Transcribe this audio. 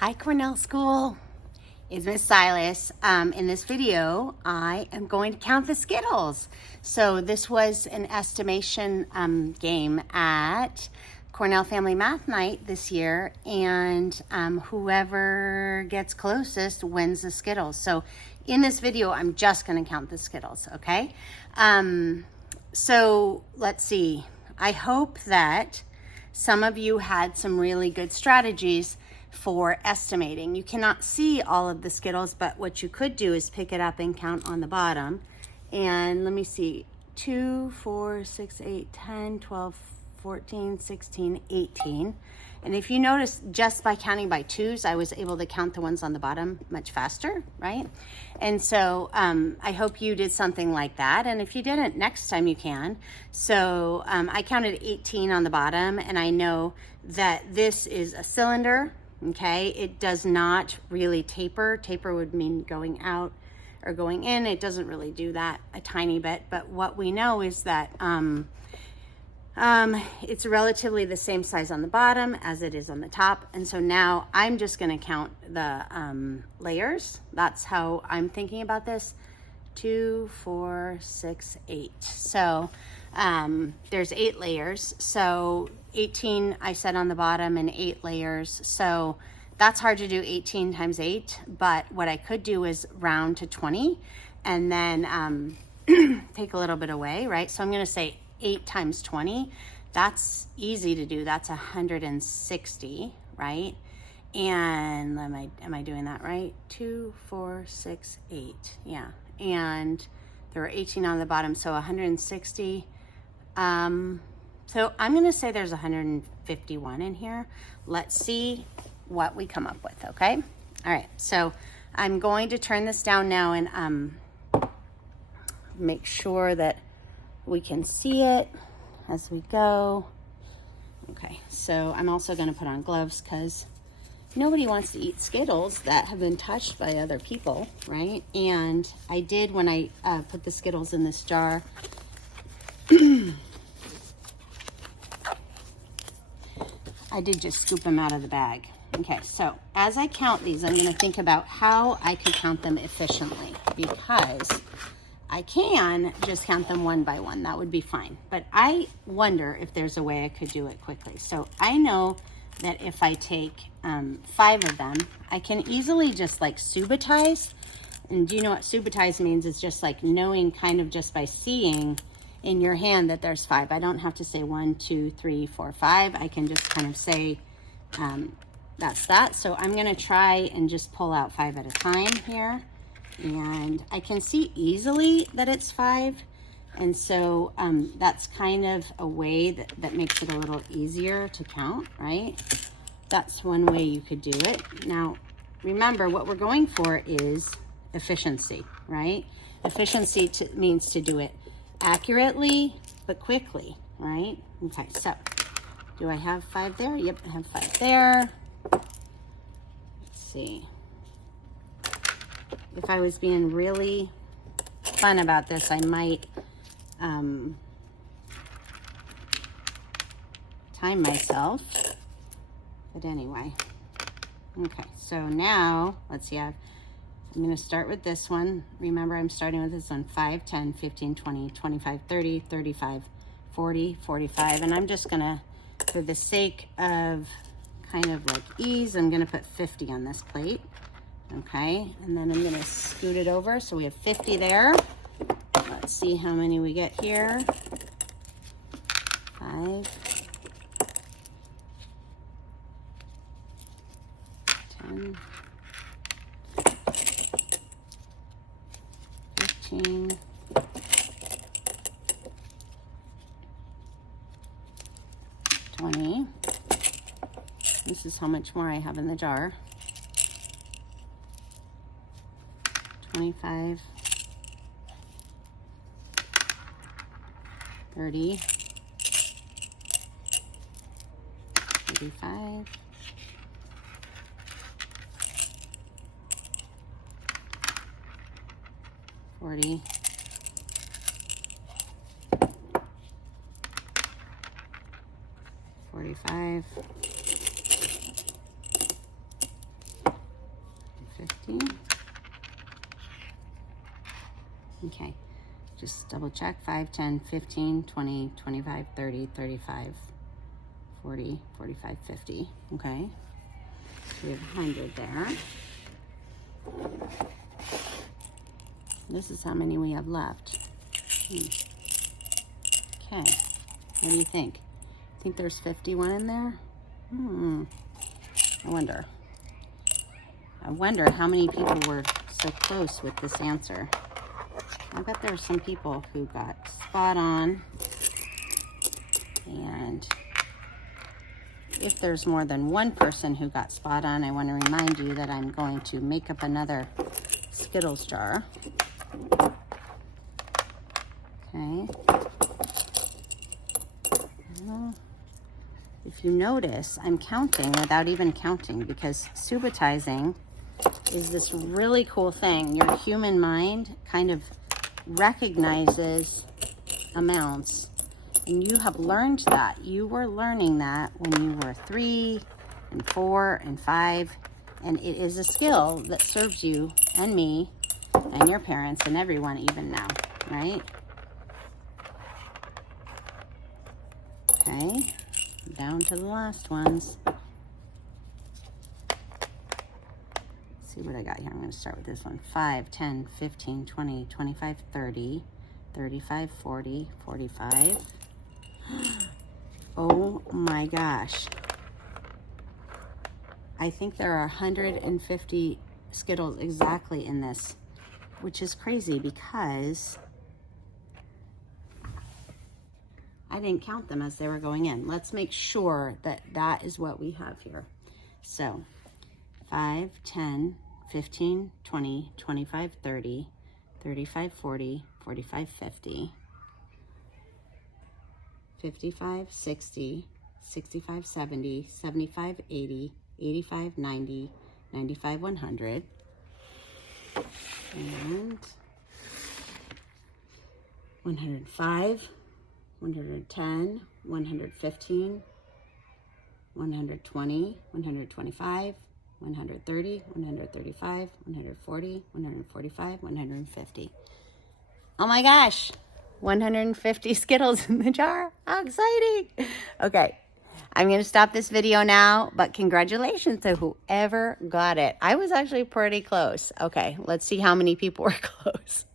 Hi Cornell School, it's Miss Silas. In this video, I am going to count the Skittles. So this was an estimation game at Cornell Family Math Night this year, and whoever gets closest wins the Skittles. So in this video, I'm just going to count the Skittles, okay? So let's see. I hope that some of you had some really good strategies for estimating. You cannot see all of the Skittles, but what you could do is pick it up and count on the bottom. And let me see, 2, 4, 6, 8, 10, 12, 14, 16, 18. And if you notice, just by counting by twos, I was able to count the ones on the bottom much faster, right? And so I hope you did something like that. And if you didn't, next time you can. So I counted 18 on the bottom, and I know that this is a cylinder, okay? It does not really taper. Taper would mean going out or going in. It doesn't really do that a tiny bit. But what we know is that it's relatively the same size on the bottom as it is on the top. And so now I'm just going to count the layers. That's how I'm thinking about this. 2, 4, 6, 8. So there's 8 layers. So 18 I said on the bottom and 8 layers. So that's hard to do, 18 times 8. But what I could do is round to 20 and then take a little bit away, right? So I'm going to say 8 times 20, that's easy to do. That's 160, right? And am I doing that right? 2, 4, 6, 8. Yeah. And there were 18 on the bottom, so 160. So I'm going to say there's 151 in here. Let's see what we come up with, okay? All right. So I'm going to turn this down now and make sure that we can see it as we go. Okay, so I'm also going to put on gloves because nobody wants to eat Skittles that have been touched by other people, right? And I did, when I put the Skittles in this jar, I did just scoop them out of the bag. Okay, so as I count these, I'm going to think about how I could count them efficiently, because I can just count them one by one. That would be fine. But I wonder if there's a way I could do it quickly. So I know that if I take 5 of them, I can easily just like subitize. And do you know what subitize means? It's just like knowing kind of just by seeing in your hand that there's 5. I don't have to say 1, 2, 3, 4, 5. I can just kind of say that's that. So I'm going to try and just pull out 5 at a time here. And I can see easily that it's 5. And so that's kind of a way that makes it a little easier to count, right? That's one way you could do it. Now, remember, what we're going for is efficiency, right? Efficiency means to do it accurately, but quickly, right? Okay, so do I have 5 there? Yep, I have 5 there. Let's see. If I was being really fun about this, I might time myself. But anyway. Okay, so now, let's see, I'm going to start with this one. Remember, I'm starting with this one, 5, 10, 15, 20, 25, 30, 35, 40, 45. And I'm just going to, for the sake of kind of like ease, I'm going to put 50 on this plate. Okay, and then I'm going to scoot it over. So we have 50 there. Let's see how many we get here. 5, 10, 15, 20. This is how much more I have in the jar. 25, 30, 35, 40, 45, 20. Okay, just double check. 5, 10, 15, 20, 25, 30, 35, 40, 45, 50. Okay, so we have 100 there. This is how many we have left. Okay, what do you think? Think there's 51 in there? I wonder how many people were so close with this answer. I bet there are some people who got spot on. And if there's more than one person who got spot on, I want to remind you that I'm going to make up another Skittles jar. Okay. If you notice, I'm counting without even counting, because subitizing is this really cool thing. Your human mind kind of recognizes amounts, and you have learned that. You were learning that when you were 3 and 4 and 5, and it is a skill that serves you and me and your parents and everyone even now, right? Okay, down to the last ones. See what I got here. I'm going to start with this one. 5, 10, 15, 20, 25, 30, 35, 40, 45. Oh my gosh. I think there are 150 Skittles exactly in this, which is crazy because I didn't count them as they were going in. Let's make sure that that is what we have here. So 5, 10, 15, 20, 25, 30, 35, 40, 45, 50, 55, 60, 65, 70, 75, 80, 85, 90, 95, 100, and 105, 110, 115, 120, 125, 130, 135, 140, 145, 150. Oh my gosh, 150 Skittles in the jar. How exciting. Okay, I'm going to stop this video now, but congratulations to whoever got it. I was actually pretty close. Okay, let's see how many people were close.